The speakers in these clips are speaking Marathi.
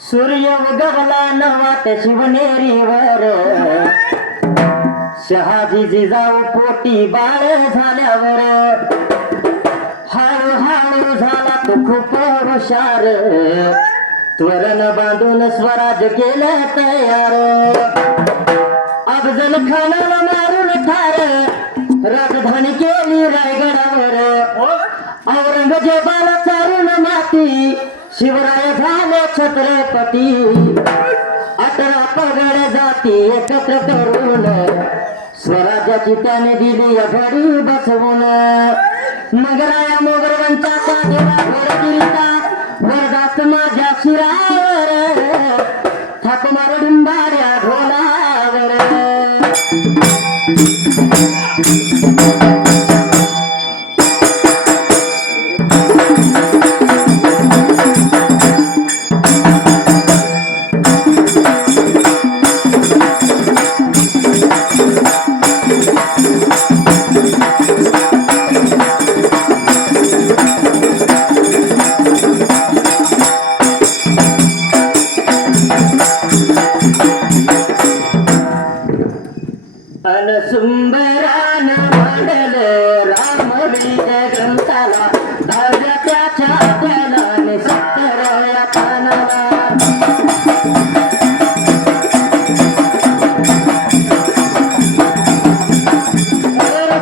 सूर्य उगवला नवा त्या शिवनेरीवर, शहाजी जिजाऊ पोटी बाळ झाल्यावर, हळूहळू झाला तो खूप हुशार, त्वरण बांधून स्वराज केलं तयार. अफजल खानाला मारून ठार, राजधानी केली रायगडावर, औरंगजेबाला चारून माती, शिवराय झाले छत्रपती. 18 पगड जाती एकत्र करून, स्वराज्याची त्याने दिली घडी बसवून. मगराया मोगरवंचा काढला घोडगिरीचा, वरदास माझ्या शिरावर, थाप मार डिंबाऱ्या ढोलावर. सुंदरान मांडल रामवीर ग्रंथाला, धावल्या त्याच्या त्याला सत्तरया पानाला.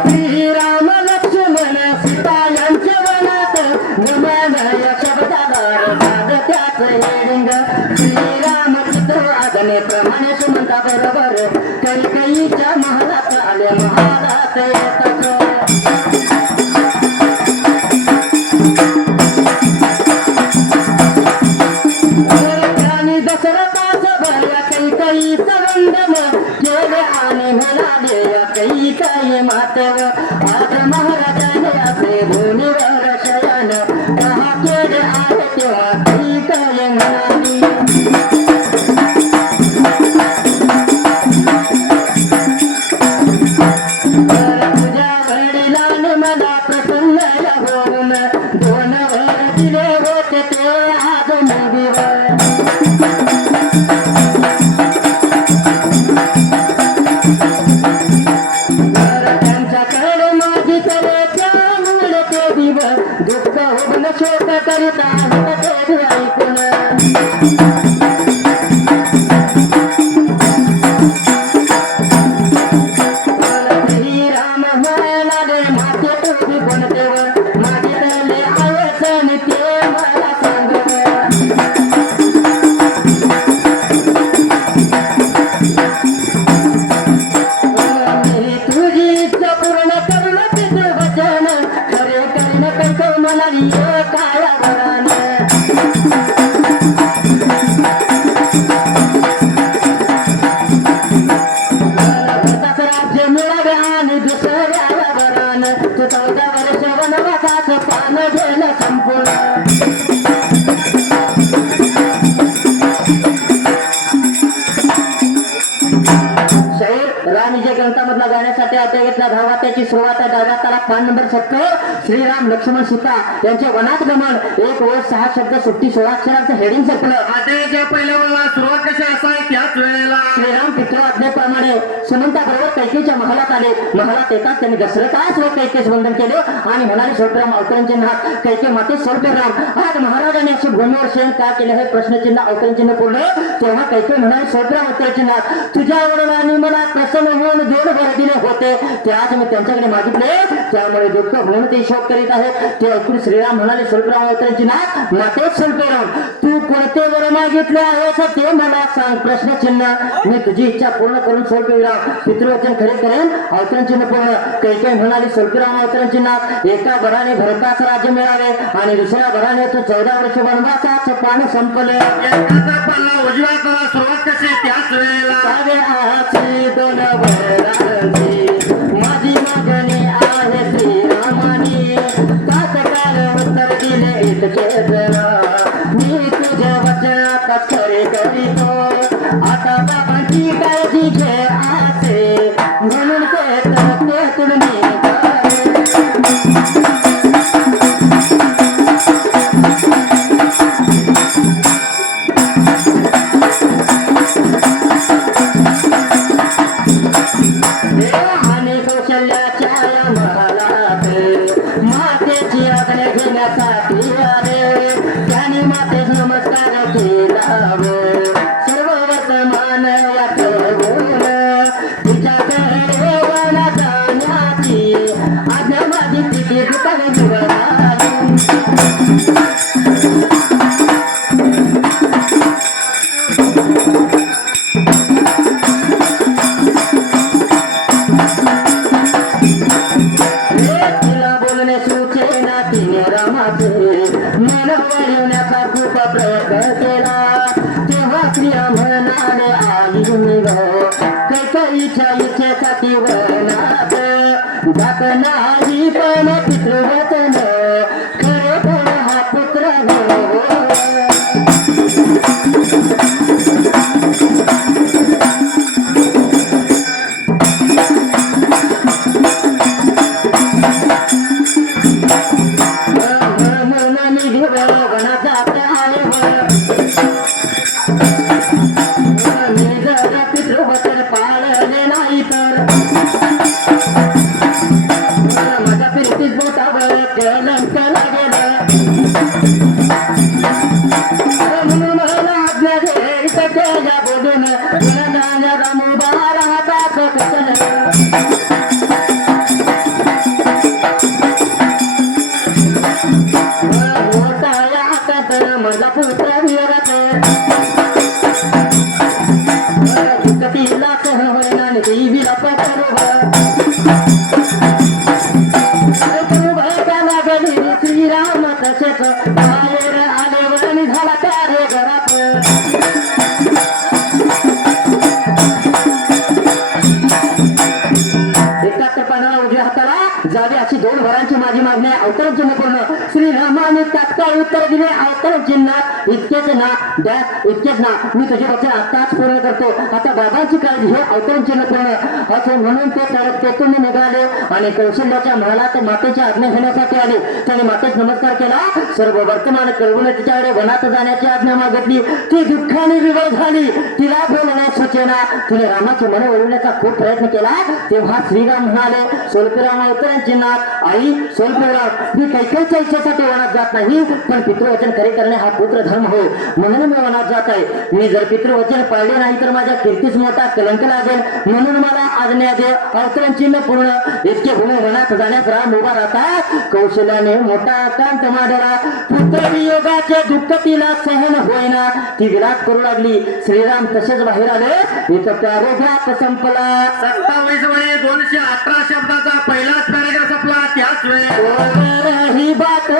श्रीराम लक्ष्मण सीता यांच्या वनात, गुमानया शब्दाला साध त्याच हेडिंग. श्रीराम चित्रवादने प्रमाणे सुमंता बरोबर, कैकईच्या महालात आले महालात येतात. आणि दशरथाच भरल्या कैकईचा वंदन केले आणि म्हणाले कैकई मातव. आज महाराजाने असे भूमीवर शयन, कहा केले आहे तेव्हा कैकई म्हणाली. दुःख होऊन शोक करिता ऐकून. श्रीराम म्हणाले माते तुम्ही कोणते, मागितले आयसन ते मला सांग. तुझी इच्छा पूर्ण करून तिथे वचन, खरे करीन कैक म्हणाली काय वरान. राज्य मिळावे आणि दुसऱ्या वरान, तू 14 वर्ष वनवासाचं पान गेलं संपूर्ण. राणीच्या ग्रंथामधला गाण्यासाठी आता घेतला धावा. त्याची सुरुवात आहे डाव्या ताला पान नंबर 70. श्रीराम लक्ष्मण सीता यांचे वनात गमन, 1 ओळ 6 शब्द सुट्टी 16 अक्षरांचं हेडिंग संपलं. आठवड्याच्या पहिल्या वेळेला सुरुवात कशी असाय त्याच वेळेला श्रीराम पितृ आज्ञेप्रमाणे सुमंता बरोबर कैकेच्या महालात आले. महालात येतात त्यांनी दशरथास व कैकेस वंदन केले आणि म्हणाले स्वल्पराम अवतरणचे नाथ. कैके माते स्वल्पराम. आज महाराजांनी अशी भूमीवर शयन का केले हे प्रश्नचिन्ह अवतरणचिन्ह पूर्ण. तेव्हा कैके म्हणाले स्वल्पराम अवतरणचे नाथ, तुझ्या वडिलांनी मला प्रसन्न होऊन 2 वर दिले होते, ते आज मी त्यांच्याकडे मागितले, त्यामुळे दुःख होऊन ते शोक करीत आहेत. ते ऐकून श्रीराम म्हणाले स्वल्पराम अवतरणचे नाथ, माते स्वल्पराम, तू कोणते वर मागितले आहेस ते मला सांग. प्रश्नचिन्ह. मी तुझी इच्छा पूर्ण करून स्वल्पविराम पितृवचन खरे करेन. अवतरणचिन्ह पूर्ण. कैकेयी म्हणाली स्वल्पराम अवतरणचे नाथ, एका भराने भरताच राज्य मिळावे आणि दुसऱ्या भराने तू 14 वर्ष वनवासाच पान संपले. उजव्या करा सुरुवात कशी त्याच वेळेला दोन वरांची माझी मागणी आहे श्रीरामानी. तास काल उत्तर दिले इतके जण, मी तुझ्या वचनात खरे करीतो. आता बाबांची काळजी घे आसे, म्हणून ते तुम्ही सर्व वर्तमान या कळवून तिच्याकडे वना जाण्याची आज्ञा माझी तिची दुकाने निवडली. तिला बोलणे सुचेना तिने रामाचे मन वळवण्याचा खूप प्रयत्न केला. तेव्हा स्त्रिया म्हणाले आई ग कैकईच्या इच्छेसाठी वनात जात नाही पण पितृवचन खरे पण हा पुत्र हो. पितृवचन पाळले नाही तर माझ्या फिरतीच बोटावर कलंक लागेल. म्हणून मला आज्ञा दे सगळ्या बोलून रामुबा राहता मोठा हातात माझा पुत्र विरत कपिला सह होईना देवीला श्रीराम तसेच बाहेर आले आणि झाला त्यारे घरात. एकात्मपणा उजव्या हाताला जावे अशी 2 वरांची माझी मागणी आहे. अवतरण चिन्ह पूर्ण. श्रीरामाने तात्काळ उत्तर दिले अवतरण चिन्हात इतकेच ना डॅश इतकेच ना मी तुझे वचन आताच पूर्ण करतो. आता बाबांची काळजी हे अवतरण चिन्ह पूर्ण असे म्हणून ते तरत तेथून निघाले आणि कौशल्याच्या महालात मातेच्या आज्ञा घेण्यासाठी आले. त्याने मातेस नमस्कार केला. सर्व वर्तमान कळवून तिच्याकडे वनात जाण्याची आज्ञा मागितली. ती दुःखाने विवळ झाली. तिला बोलण्यास सुचेना. तिने रामाचे मन वळवण्याचा खूप प्रयत्न केला. तेव्हा श्रीराम म्हणाले स्वल्पराम अवतरण चिन्हात आई स्वल्पराम मी कैकेच्या इच्छेसाठी वनात जात नाही पण पितृवचन खरे करणे हा पुत्र धर्म हो म्हणून मी वनात जात आहे. मी जर पितृवचन पाळले नाही तर माझ्या कीर्तीस मोठा कलंक लागेल. म्हणून मला आज्ञा दे. अवतरण चिन्ह पूर्ण. इतके होऊन वनात जाण्यास राम उभा राहतात. कौशल्याने मोठा आकांत मांडला. पुत्र वियोगाचे दुःख तिला सहन होईना. ती विलाप करू लागली. श्रीराम तसेच बाहेर आले. इथं पॅरोग्राफ संपला. 27 वये 218 शब्दाचा पहिलाच पॅराग्राफ संपला. त्याच वेळी ही बात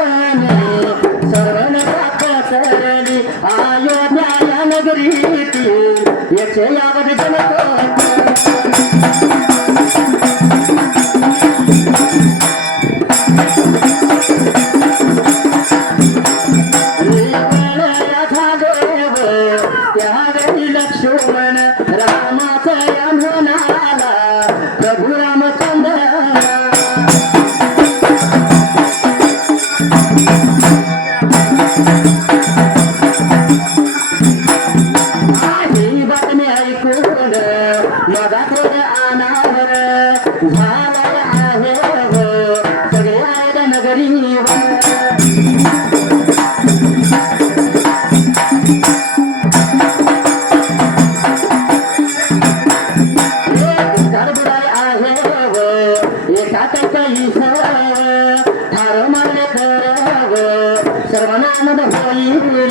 सर्वण सरली अयोध्या या नगरीतील याचे यावत जनतो त्यावेळी लक्ष्मण रामाचा म्हणाला प्रभू रामचंद्र ही बातमी ऐकून माझा थोड अनावर झाला आहे सगळे आहे नगरीवर ठार मारले सर्वांना आनंद होईल.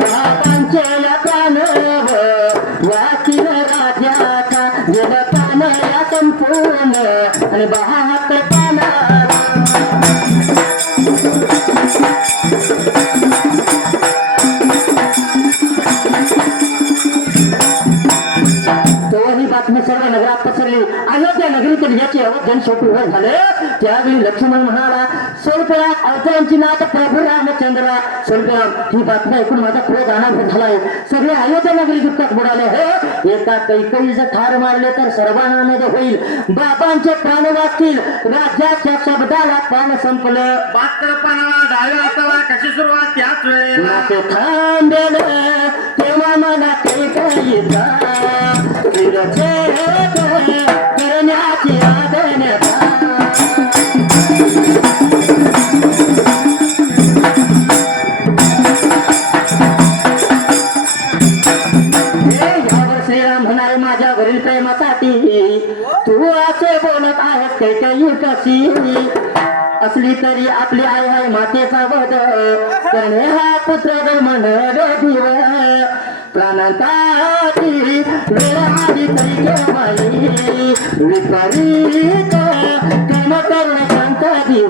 बाबांचे प्राण वाचील राजाचा गेलं प्राण या संपूर्ण आणि 72 पाना बातमी सर्व नगरात पसरली. अयोध्या नगरीतील याची अवधन सोपी वेळ झाले. त्यावेळी लक्ष्मण म्हणाला स्वल्पराम अवतरणची नाथ प्रभू रामचंद्र स्वल्पराम ही बातमी ऐकून माझा क्रोध अनाभूत झालाय. सगळे अयोध्या नगरी दुःखात बुडाले हे. एका कैकईचं ठार मारले तर सर्वांना आनंद होईल. बाबांचे प्राण वाचतील. राज्याच्या शब्दाला प्राण संपलं. 72 पानाला डाव्या हाताला कशी सुरुवात त्याच वेळेला ते थांबेल तेव्हा मला कैकईचा करण्याची आज्ञा असे बोलत आहेत कैकेयी कशी असली तरी आपली आई आहे मातेचा वध करणे हा पुत्र धर्म नव प्राणांताची वेळ आली तरी केव्हाही विपरीत कर्म करून शांत दिव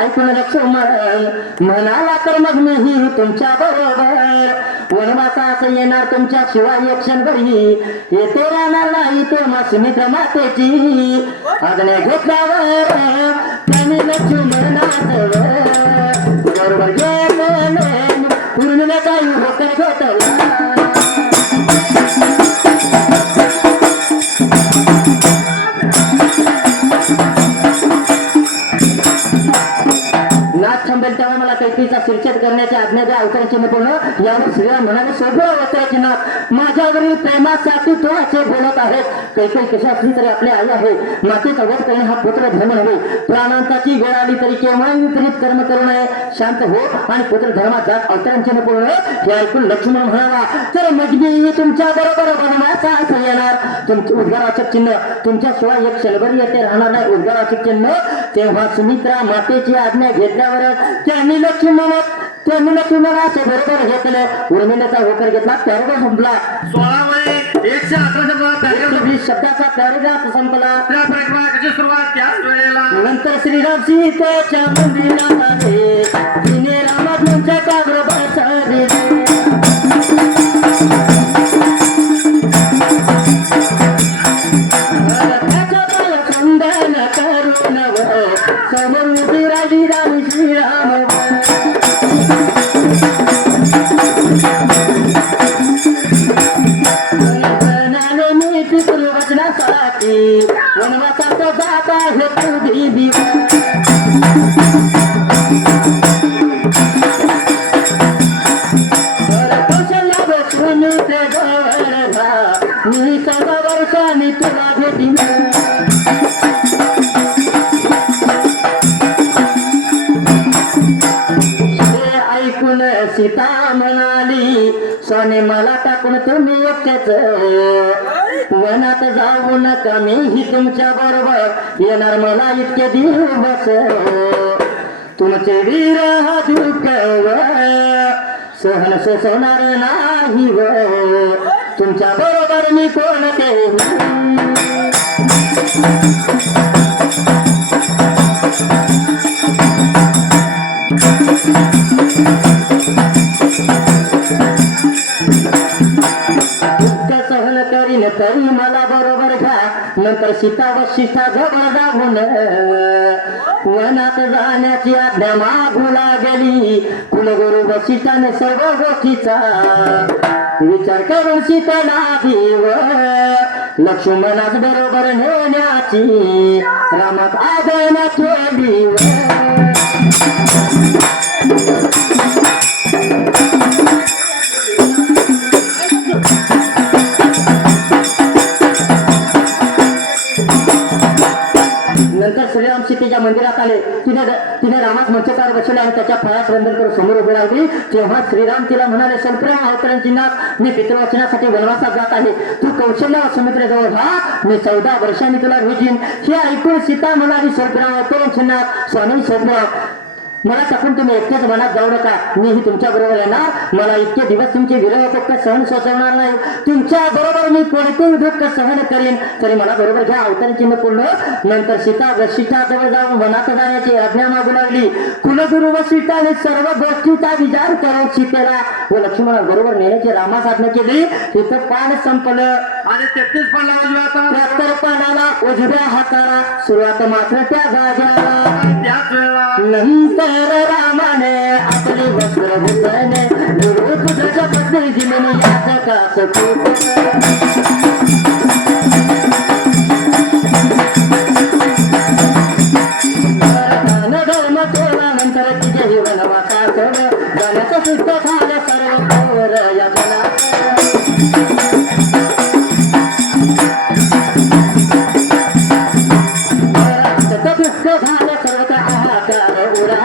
ऐकून लक्ष्मण म्हणाला तर मग मीही तुमच्या बरोबर वनवासास येणार तुमच्या शिवाय एक क्षणभरी येते राहणार नाही तेव्हा सुमित्र मातेची आज्ञा घेतल्यावर त्यांनी लक्ष्मणाजवळ बरोबर गेले पूर्णिमेचा युवक घेतला थांबेल तेव्हा मला कैकेयीचा शिरछेद करण्याची आज्ञा द्या अवतराची पूर्ण यावर श्रीराम म्हणाले सगळं अवतराची नाथ माझ्यावरील प्रेमासाठी तो असे बोलत आहेत कैकेयी कशी असली तरी आपली आई आहे मातेचा वध करणे हा पुत्र धर्म नव्हे प्राणांताची वेळ आली तरी केव्हाही विपरीत कर्म करू नये शांत हो आणि पुत्र धर्मात जात अवतरांचे पूर्ण हे ऐकून लक्ष्मण म्हणाला तर मग मी तुमच्या बरोबर वनवासा असं येणार तुमचे उद्गाराचक चिन्ह तुमच्याशिवाय एक क्षणभर येते राहणार नाही उद्गाराचक चिन्ह तेव्हा सुमित्रा मातेची आज्ञा घेतल्यावर त्यांनी लक्ष्मणाचे बरोबर घेतले उर्मिलेचा होकर घेतला पॅरेग्राफ संपला 16 मध्ये 111 शब्दाचा पॅरेग्राफ संपला त्या प्रकरणाची सुरुवात त्याच वेळेला नंतर श्रीराम सीतेच्या मंदिरात आले तिने रामाच्या काग्र बसले खंडन करून समोर उभी राहिली राम श्रीराम मी पितृवचनासाठी वनवासात जात आहे तुझी दिवा कौशल्या बसून ते गळा मी 14 वर्षांनी तुला भेटी सीता म्हणाली सोने मला टाकून तुम्ही एकटेच वनात जाऊ नका मीही तुमच्या बरोबर येणार मला इतके दिवस तुमचे वीर हा दुःख सहन सोसवणार नाही व तुमच्या बरोबर मी कोणते सहन करीन तरी मला बरोबर घ्या नंतर सीता वशिष्ठा जवळ जाऊन वनात जाण्याची आज्ञा मागू लागली कुलगुरु वशिष्ठाने सर्व गोष्टीचा विचार करून सीतेला देव लक्ष्मणास बरोबर नेण्याची रामात आज्ञा केली नंतर श्रीराम सीतेच्या मंदिरात आले तिने रामास मंचकार बसवले आणि त्याच्या फळास वंदन करून समोर उभी राहिली तेव्हा श्रीराम तिला म्हणाले संप्रेम अवतरांची नाथ मी पितृवचनासाठी वनवासात जात आहे तू कौशल्य सुमित्रेजवळ राहा मी 14 वर्षांनी तुला भेटीन हे ऐकून सीता म्हणाली संप्रेम अवतरांची नाथ स्वामी संप्रेम मला टाकून तुम्ही एकटेच मनात जाऊ नका मीही तुमच्या बरोबर येणार मला इतके दिवस तुमचे विरह दुःख सहन सोसवणार नाही तुमच्या बरोबर मी कोणतेही दुःख सहन करेन तरी मला बरोबर घ्या अवतरांची पूर्ण नंतर सीता वशिष्ठा जवळ जाऊन वनात जाण्याची आज्ञा मागू लागली कुलगुरु वशिष्ठाने सर्व गोष्टीचा विचार करून सीतेला व लक्ष्मणा बरोबर नेण्याची रामास आज्ञा केली तिथं पान संपलं आणि 33 पान लावला 73 पानाला उजव्या हाताला सुरुवात मात्र त्या जाग्याला त्याच वेळेला नंतर रामाने आपली वस्त्र भूषणे तुझ्या पत्नी दिली याचकास धर्म सोडल्यानंतर तिचे जीवन वाचा जाण्याचं सिद्ध झालं सर्व कौर याचना दुःख झालं सर्व हाहाकार उरा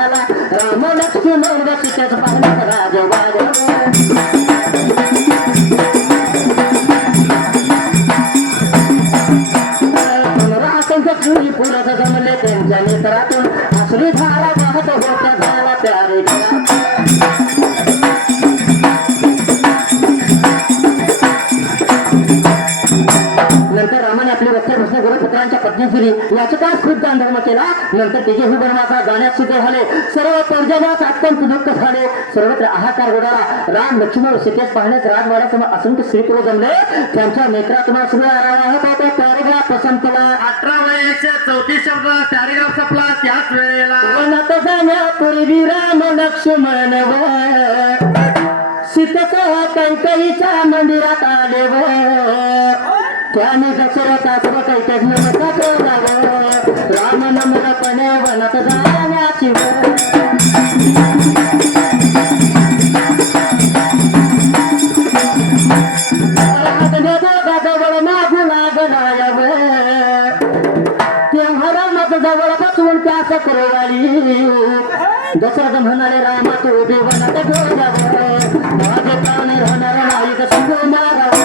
याचिकास खूप दानधर्म केला. नंतर तिघेही वनवासात जाण्यास सिद्ध झाले. सर्व पर्जन्यास अत्यंत दुःख झाले. सर्वत्र हाहाकार उडाला. राम लक्ष्मण सीतेस पाहण्यास राजवाड्यासमोर असंख्य स्त्री पुरुष जमले. त्यांच्या नेत्रातून अश्रू आरावा होता. पॅरेग्राफ संपला. 18 शब्द पॅरेग्राफ संपला. त्याच वेळेला वनात जाण्यापूर्वी राम लक्ष्मण सीतेसह कैकेयीच्या मंदिरात आले व त्याने दशरथास व कैकेयीस नमस्कार केला. राम नम्रपणे वनात जाण्याची जवळ मागू लागला तेव्हा रामाचं जवळ बसवून त्यास करवाली. दशरथ म्हणाले रामा तू देवनात गोजावं माझे प्राण राहणार नाही कसं मारावं.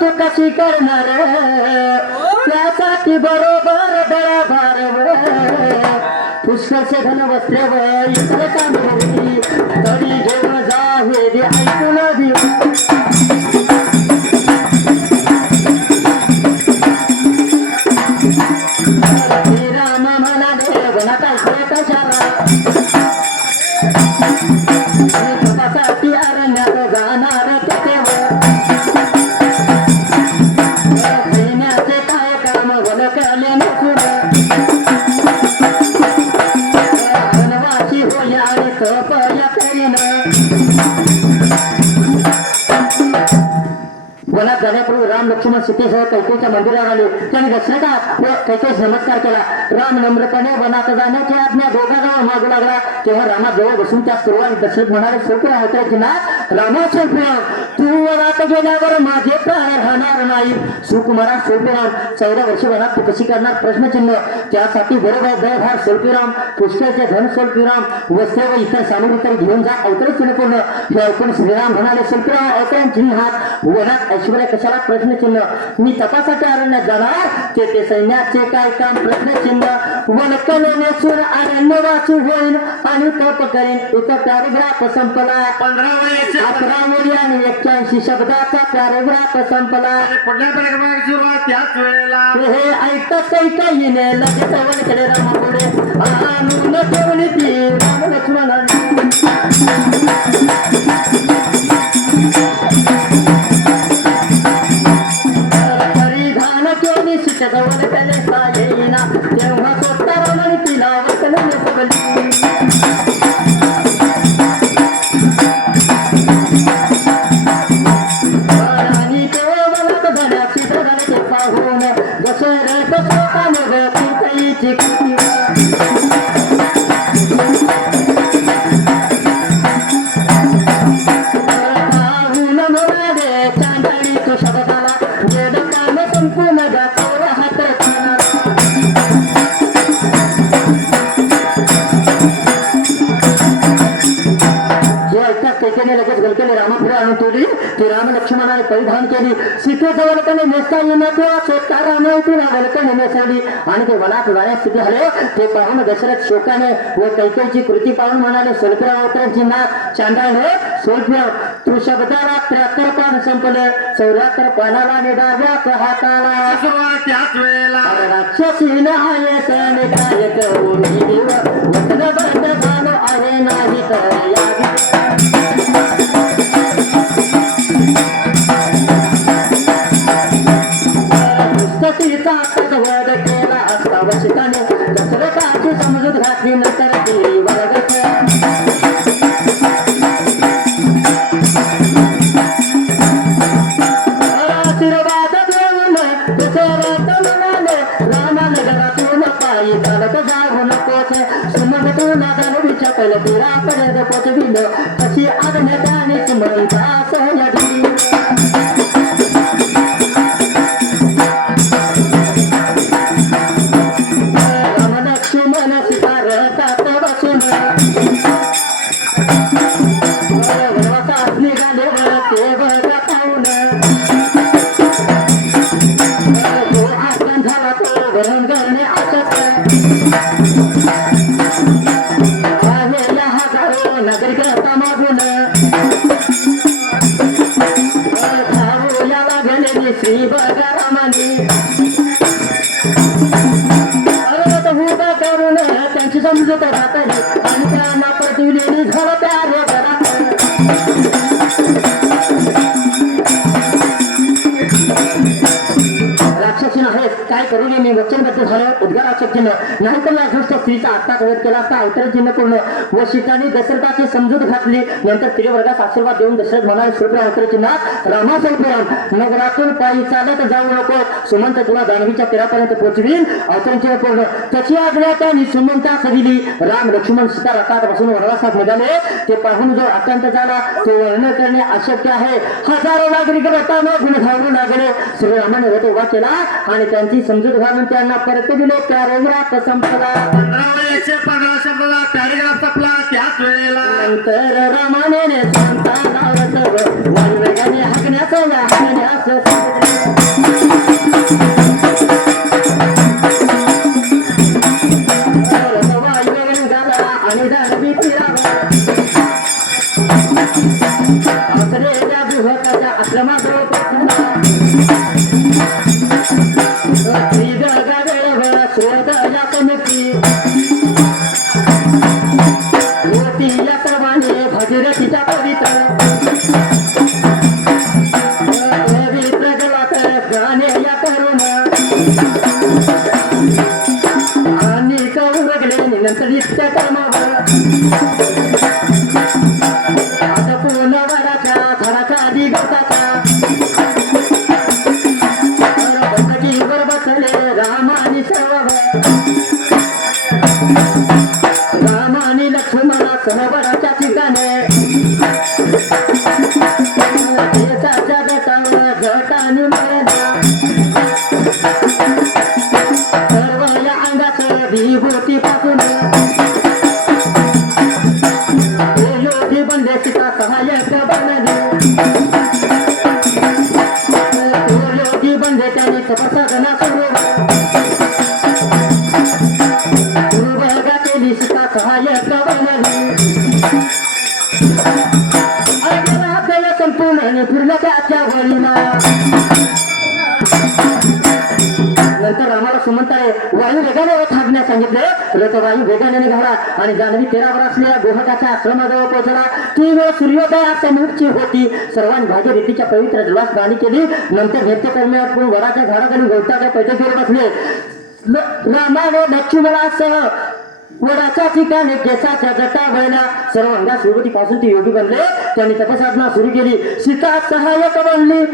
तू कशी करणार त्यासाठी बरोबर बराबर पुष्कळचे धन वस्त्रे व इतर सामग्री तरी घेऊन जा हे दे ऐकून देऊ. राम म्हणाले वनात ऐकले कशाला तपासाठी अरण्यात जाणार तेव्हा सैन्याचे काय काम वन केले नसून वनवासी होय आणि तपया करीन. वनात जाण्यापूर्वी राम लक्ष्मण सीतेसह कैकेयीच्या मंदिरावर आले. त्यांनी दशरथास व कैकेयीस नमस्कार केला. राम नम्रपणे वनात जाण्याची आज्ञा दोघांजवळ मागू लागला. तेव्हा रामाजवळ बसून त्या सुरुवात दशरथ म्हणाले सोपे होते की ना रामा सोपराम तू वनात गेल्यावर माझे प्राण राहणार नाही. सुकुमारा सोपराम 14 वर्ष वनात तू कशी करणार प्रश्नचिन्ह. त्यासाठी बरोबर दळभार सोलपीराम पुष्कळचे धन सोलपीराम वस्त्रे व इतर सामग्री तर घेऊन जा अवतरण चिन्हपूर्ण. हे ऐकून श्रीराम म्हणाले सोलपीराम अवतरण चिन्हात वनात ऐश्वर्य कशाला प्रश्नचिन्ह. मी तपासाठी अरण्यात जाणार ते सैन्याचे काय काम प्रश्नचिन्ह. वनकने नेसून अरण्यवासी होईल आणि तप करेन. इथं पॅरेग्राफ संपला. 11 ओळी आणि 81 शब्दाचा पॅरेग्राफ संपला. पुढल्या पॅरेग्राफची सुरुवात त्याच वेळेला हे ऐकताच कैकेयीने लगेच वनकडे रामापुढे आणून ठेवली ती राम लक्ष्मणाने. परिधान केली सीतेजवळ त्याने साजेना तेव्हा स्वतः रामाने तिला वचन नेसवली. आणि तेव्हा वनात जाण्याची बदलते पाहून दशरथ स्वतः मग कैकेयीची कृती पाहून म्हणाले चांदणी तू शब्दाला वेद काम संपूर्ण जातो हात खाना. कैकेयीने लगेच गलकेले रामापुढे आणून ठेवली. ती राम लक्ष्मणाने परिधान केली. सीतेजवळ त्याने नेसता येईना तेव्हा स्वतः रामाने तिला वलकने नेसवली आणि ते वनात जाण्यास सिद्ध झाले. ते पाहून दशरथ शोकाने व कैकेयीची कृती पाहून म्हणाले सोलपिरा अवतरण चिन्हात चांडाळ सोलपिरा तू शब्दाला 73 पान संपले. 74 पानाला निघाव्या हाताला सुरुवात त्याच वेळेला राक्षसीन आहे सण काय करून वचन बंद झालो आहे नाही तर यावी. सीता वध केला असता वशिताने दशरथाची समजूत घातली नंतर ती वर्गत. आशीर्वाद देऊन दशरथ म्हणाले रामाने घरातून पायी चालत जाऊ नकोस. सुमन तुला दानवीच्या कलतीरापर्यंत पोचविल तशी आज्ञा त्याने सुमंता सहजली. नगरिक मागून बघा रामाने अरे उभा करून त्यांची समजूत घातली आणि त्यांना प्रतिलेली झालं त्या रोगाला राक्षसीन आहेत काय करू नये मी वचनबद्ध झालं उद्गार राक्षसीनं नाहीतर या दुष्ट स्त्रीचा आत्ताच वध केला असता अवतरण चिन्ह पूर्ण व सीताने दशरथाची समजूत घातली नंतर त्रिवर्गास आशीर्वाद देऊन दशरथ म्हणाले सूत्र अवतरण चिन्हात रामाचं राम नगरातून पायी चालत जाऊ नको सुमंत तुला जान्हवीच्या तीरापर्यंत पोहोचवीन अवतरण चिन्ह पूर्ण त्याची आज्ञा त्यांनी सुमंतास दिली राम लक्ष्मण सीता रथात बसून वनवासात निघाले ते पाहून जो आकांत झाला तो वर्णन करणे अशक्य आहे हजारो नागरिक रथानं गुण घालू लागले श्रीरामाने रथ उभा केला आणि त्यांची समजूत घालून त्यांना परत दिले पॅरेग्राफ संपला 115 शब्दाचा पॅरेग्राफ संपला त्याच वेळेला नंतर रामाने सांगता लावत वायुवेगाने हाकण्याचं हाकण्यास वायुवेगाने झाला आणि जाणवी फिरावा असलेल्या विभकाच्या आश्रमाजवळ पोहोचला भगीरथीच्या पवित्र जलात गाणे या करून आणि कौरगले नंतर इतक्या कर्मावर आता पूर्ण वराच्या झाडाच्या आधी गवताचा बसकीवर बसले राम आणि सर्व राम आणि लक्ष्मणा सरोवराच्या ठिकाणी देशाच्या बेटावर घट आणि मर्यादा सर्व या अंगाचं विभूती पासून योगी बनले सीता सहाय्यक बनले योगी बनले त्याने तपसाधना सुरू बघा केली सीता सहाय्यक बनली संपूर्ण फिरलं त्याच्या वळीला नंतर आम्हाला सुमंताने वायू वेगाने थांबण्यास सांगितले रथ वायू वेगाने निघाला आणि जान्हवी तीरावर असलेल्या गोहकाच्या आश्रमाजवळ पोहोचला ती वेळ सूर्योदयासमोरची होती सर्वांनी भागीरथीच्या पवित्र जलास दाणी केली नंतर नित्यकर्मी आटपून वडाच्या झाडाखाली गवताच्या पैठकीवर बसले रामाने लक्ष्मणासह वडाच्या ठिकाणी केसाच्या जटा वळल्या सर्व अंगास विभूतीपासून ती योगी बनले त्यांनी तपसाधना सुरू केली सीता सहाय्यक बनली 96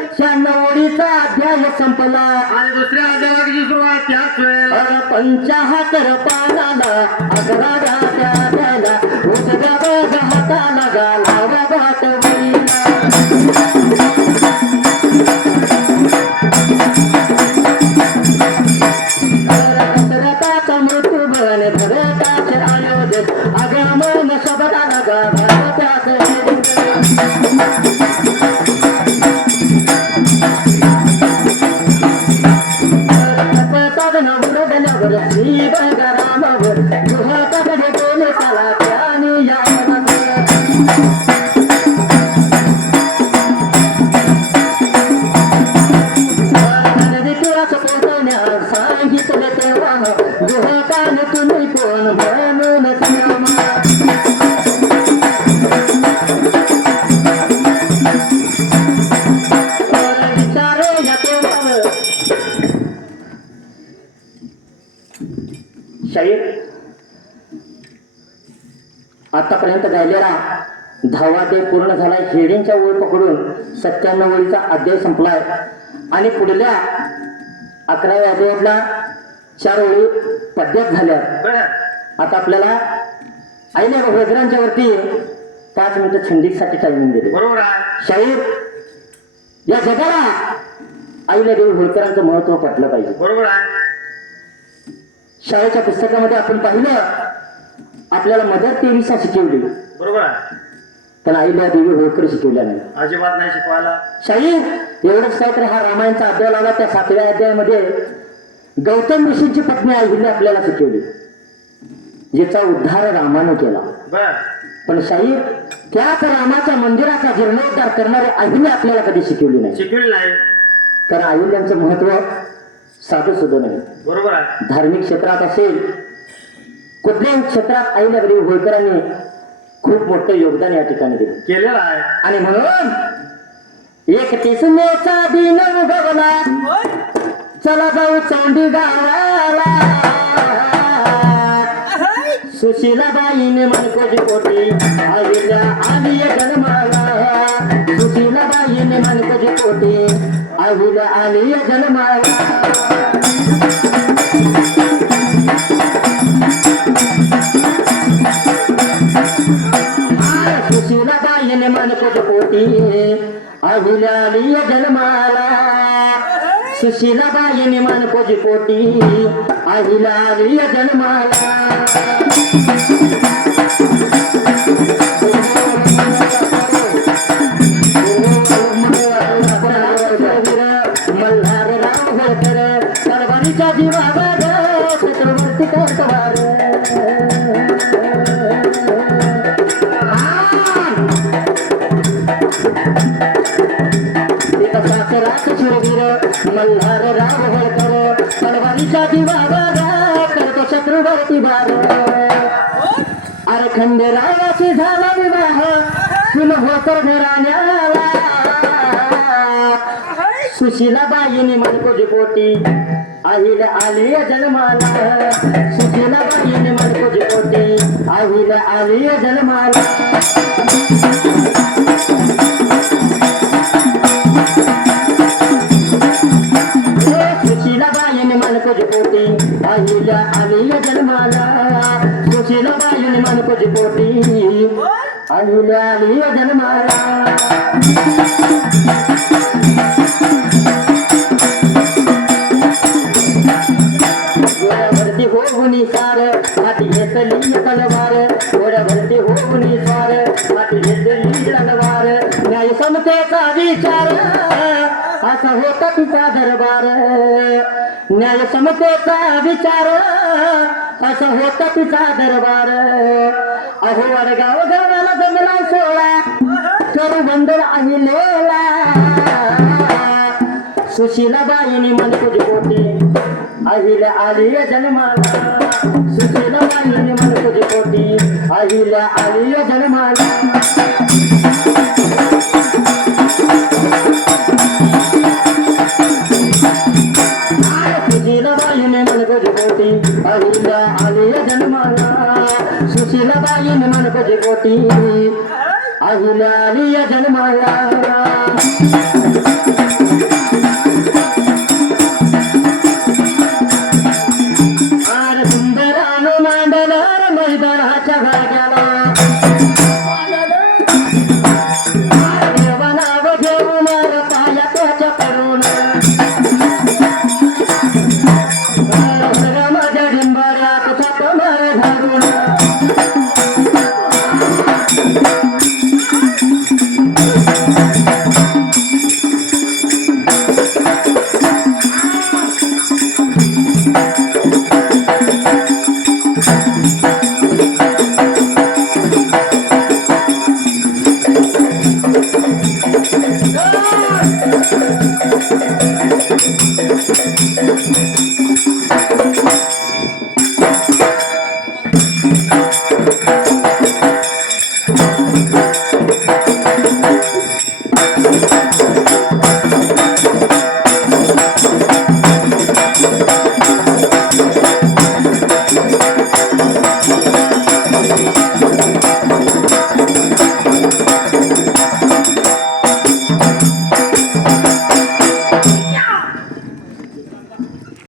अध्याय संपला आणि दुसऱ्या अध्यायाची सुरुवात त्याच वेळेला 75 पानाला 11 गाद्या द्यायला उजव्या बघा हाताला घालावा वाटवीला मृत्यू बन भरताचे आयोजन आगमन शब्दाला भरताचे साधन उडवल्यावर श्री बघा रामावर गृहाकडे गेले त्याला त्याने या सांगितले तेव्हा गृहकान तुम्ही कोण म्हणून विचारे या तेव्हा शाहीर आतापर्यंत गायलेला 10वा अध्याय पूर्ण झालाय हेडींच्या ओळ पकडून 97 ओळीचा अध्याय संपलाय आणि पुढल्या 11व्या अध्यायातला 4 ओळी पद्यात झाल्या आता आपल्याला आईने वज्रांच्या वरती 5 मिनिटं थंडीसाठी टायमिंग दिले बरोबर आहे शाहीर या जगाला आईला देवी होळकरांचं महत्व पटलं पाहिजे बरोबर आहे शाळेच्या पुस्तकामध्ये आपण पाहिलं आपल्याला मदर तेरेसा शिकवली बरोबर आहे पण आईला देवी होळकर शिकवल्या नाही अजिबात नाही शिकवायला शाहीर एवढंच काय तर हा रामायणचा अध्याय लावला त्या 7व्या अध्यायामध्ये गौतम ऋषींची पत्नी आईने आपल्याला शिकवली जिचा उद्धार रामाने केला बर पण शाहीर त्याच रामाच्या मंदिराचा जीर्णोद्धार करणारे आईने आपल्याला कधी शिकवली नाही शिकवली नाही कारण अयोध्यांचं महत्व साधं सुद्धा नाही. बरोबर आहे. धार्मिक क्षेत्रात असेल कुठल्याही क्षेत्रात अहिल्यादेवी होळकरांनी खूप मोठं योगदान या ठिकाणी दिलं केलेलं आहे. आणि म्हणून एक तिसनेचा दिन उगवला चला जाऊ चौंडी गावाला सुशीलाबाईने मनकोजी पोटी आईला आली जन्माला सुशीलाबाईने मनकोजी पोटी आईला आली जन्माला सुशीलाबाईने मनकोजी पोटी आईला आली जन्माला सुशीलाबाईने मनकोजी पोटी आईला आली जन्माला मल्हारराव होळकर तलवारीच्या जीवावर छत्रवर्ती करतवार सासरात शूरवीर मल्हारराव होळकर तलवारीच्या जीवावर करतो छत्रवर्ती वार अरे खंडेरावाशी झाला विवाह सुन होतर घराण्याला सुशीलाबाईने मनकोजी पोटी आईला आली जन्माला सुशीलाबाईने मनकोजी पोटी आईला आली जन्माला सुशीलाबाईने मनकोजी पोटी आईला आली जन्माला सुशीलाबाईने मनकोजी पोटी आईला आली जन्माला घोड्यावरती होऊनी सार हाती घेतली तलवार घोड्यावरती होऊनी सार हाती घेतली तलवार न्याय समतेचा विचार असा होता तिचा दरबार न्याय समतेचा विचार असा होता तिचा दरबार अहो वडगाव गावाला जमला सोळा करू बंदर अहिलेला सुशीलाबाईने मनकोजी पोटी आईला आली जन्माला सुशीलाबाईने मनकोजी पोटी आईला आली जन्माला सुशीलाबाईने मनकोजी पोटी आईला आली जन्माला सुशीलाबाईने मनकोजी पोटी आईला आली जन्माला मैदानाच्या भाग्याला देवानाव घेऊन पाया त्याच्या करून माझ्या डिंबाऱ्यात थाप मार घालून